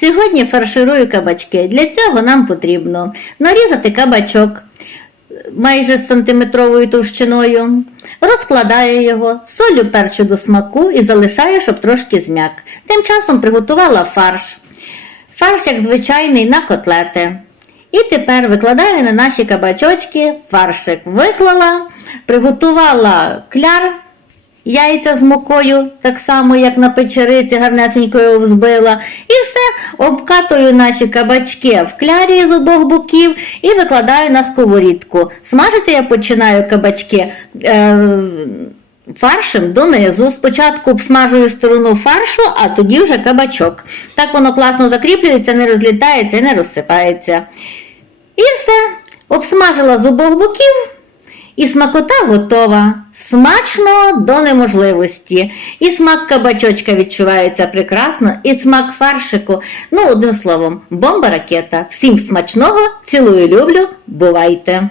Сьогодні фарширую кабачки. Для цього нам потрібно нарізати кабачок майже сантиметровою товщиною, розкладаю його, солю перчу до смаку і залишаю, щоб трошки зм'як. Тим часом приготувала фарш. Фарш, як звичайний, на котлети. І тепер викладаю на наші кабачочки фаршик. Виклала, приготувала кляр, яйця з мукою, так само, як на печериці, гарнесенько його взбила. І все обкатую наші кабачки в клярі з обох боків і викладаю на сковорідку. Смажити я починаю кабачки. Е- Фаршем донизу. Спочатку обсмажую сторону фаршу, а тоді вже кабачок. Так воно класно закріплюється, не розлітається і не розсипається. І все. Обсмажила з обох боків. Смакота готова. Смачно до неможливості. І смак кабачочка відчувається прекрасно, і смак фаршику. Ну, одним словом, бомба ракета. Всім смачного, цілую, люблю, бувайте!